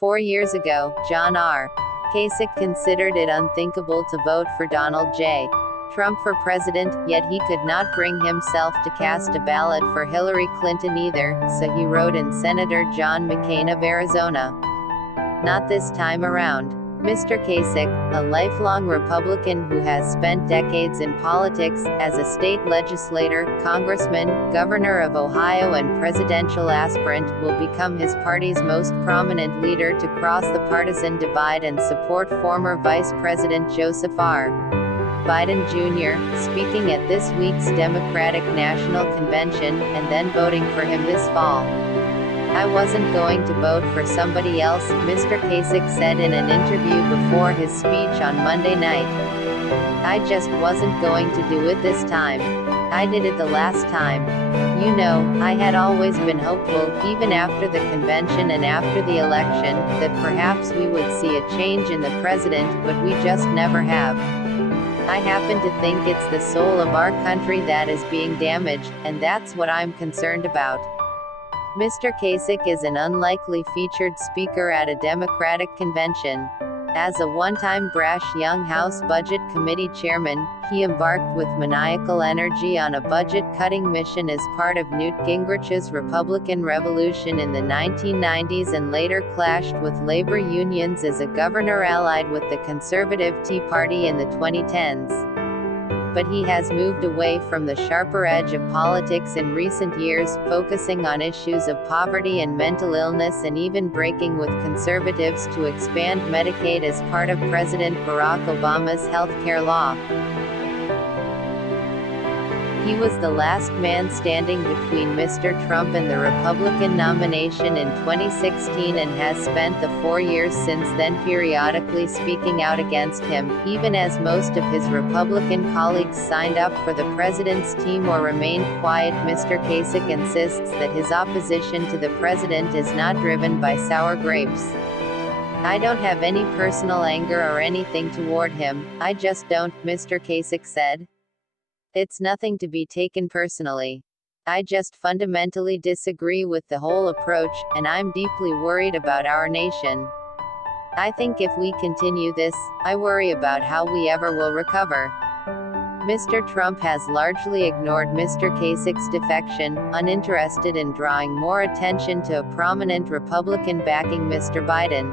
4 years ago, John R. Kasich considered it unthinkable to vote for Donald J. Trump for president, yet he could not bring himself to cast a ballot for Hillary Clinton either, so he wrote in Senator John McCain of Arizona. Not this time around. Mr. Kasich, a lifelong Republican who has spent decades in politics, as a state legislator, congressman, governor of Ohio and presidential aspirant, will become his party's most prominent leader to cross the partisan divide and support former Vice President Joseph R. Biden Jr., speaking at this week's Democratic National Convention, and then voting for him this fall. "I wasn't going to vote for somebody else," Mr. Kasich said in an interview before his speech on Monday night. "I just wasn't going to do it this time. I did it the last time. You know, I had always been hopeful, even after the convention and after the election, that perhaps we would see a change in the president, but we just never have. I happen to think it's the soul of our country that is being damaged, and that's what I'm concerned about." Mr. Kasich is an unlikely featured speaker at a Democratic convention. As a one-time brash young House Budget Committee chairman, he embarked with maniacal energy on a budget-cutting mission as part of Newt Gingrich's Republican Revolution in the 1990s and later clashed with labor unions as a governor allied with the conservative Tea Party in the 2010s. But he has moved away from the sharper edge of politics in recent years, focusing on issues of poverty and mental illness and even breaking with conservatives to expand Medicaid as part of President Barack Obama's health care law. He was the last man standing between Mr. Trump and the Republican nomination in 2016 and has spent the 4 years since then periodically speaking out against him, even as most of his Republican colleagues signed up for the president's team or remained quiet. Mr. Kasich insists that his opposition to the president is not driven by sour grapes. "I don't have any personal anger or anything toward him, I just don't," Mr. Kasich said. "It's nothing to be taken personally. I just fundamentally disagree with the whole approach, and I'm deeply worried about our nation. I think if we continue this, I worry about how we ever will recover." Mr. Trump has largely ignored Mr. Kasich's defection, uninterested in drawing more attention to a prominent Republican backing Mr. Biden.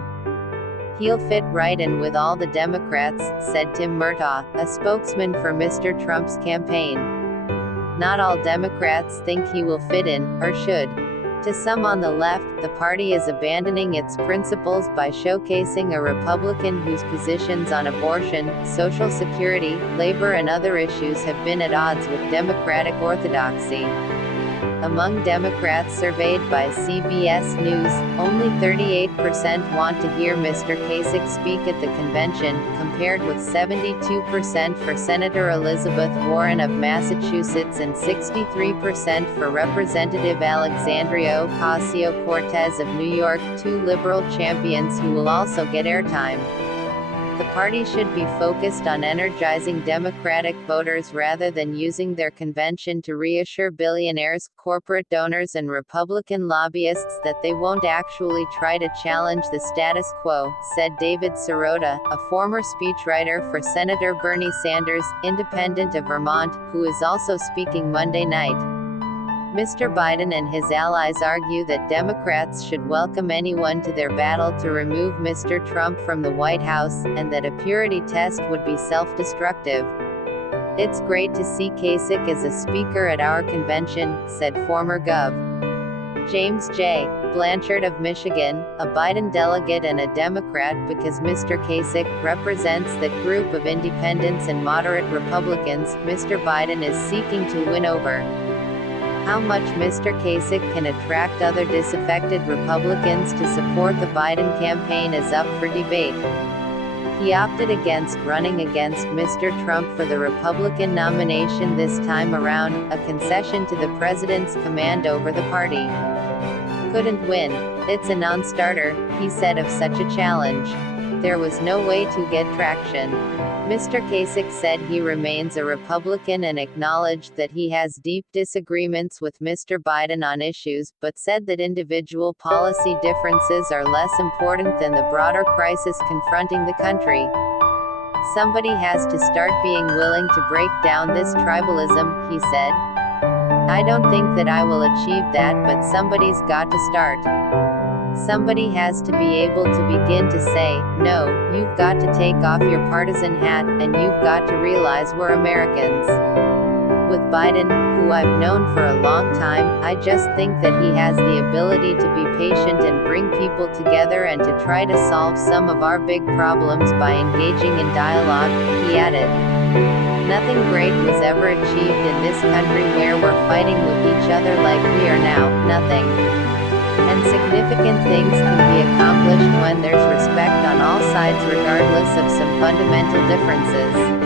"He'll fit right in with all the Democrats," said Tim Murtaugh, a spokesman for Mr. Trump's campaign. "Not all Democrats think he will fit in, or should. To some on the left, the party is abandoning its principles by showcasing a Republican whose positions on abortion, Social Security, labor and other issues have been at odds with Democratic orthodoxy." Among Democrats surveyed by CBS News, only 38% want to hear Mr. Kasich speak at the convention, compared with 72% for Senator Elizabeth Warren of Massachusetts and 63% for Representative Alexandria Ocasio-Cortez of New York, two liberal champions who will also get airtime. The party should be focused on energizing Democratic voters rather than using their convention to reassure billionaires, corporate donors and Republican lobbyists that they won't actually try to challenge the status quo, said David Sirota, a former speechwriter for Senator Bernie Sanders, independent of Vermont, who is also speaking Monday night. Mr. Biden and his allies argue that Democrats should welcome anyone to their battle to remove Mr. Trump from the White House, and that a purity test would be self-destructive. "It's great to see Kasich as a speaker at our convention," said former Gov. James J. Blanchard of Michigan, a Biden delegate and a Democrat, because Mr. Kasich represents that group of independents and moderate Republicans Mr. Biden is seeking to win over. How much Mr. Kasich can attract other disaffected Republicans to support the Biden campaign is up for debate. He opted against running against Mr. Trump for the Republican nomination this time around, a concession to the president's command over the party. "Couldn't win. It's a non-starter," he said of such a challenge. There was no way to get traction. Mr. Kasich said he remains a Republican and acknowledged that he has deep disagreements with Mr. Biden on issues, but said that individual policy differences are less important than the broader crisis confronting the country. Somebody has to start being willing to break down this tribalism, he said. I don't think that I will achieve that, but somebody's got to start. Somebody has to be able to begin to say, no, you've got to take off your partisan hat, and you've got to realize we're Americans. With Biden, who I've known for a long time, I just think that he has the ability to be patient and bring people together and to try to solve some of our big problems by engaging in dialogue, he added. Nothing great was ever achieved in this country where we're fighting with each other like we are now, nothing. And significant things can be accomplished when there's respect on all sides regardless of some fundamental differences.